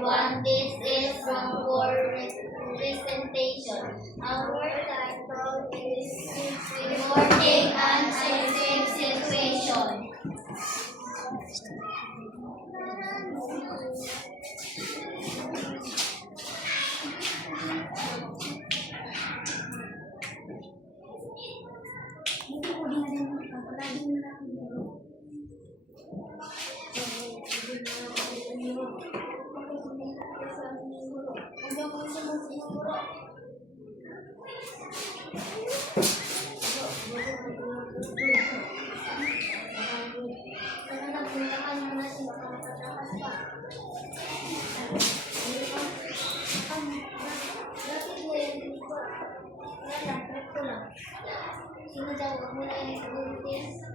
One, this is from for presentation. Our title is Reporting Unsafe Situation. Sino jawab mo na yung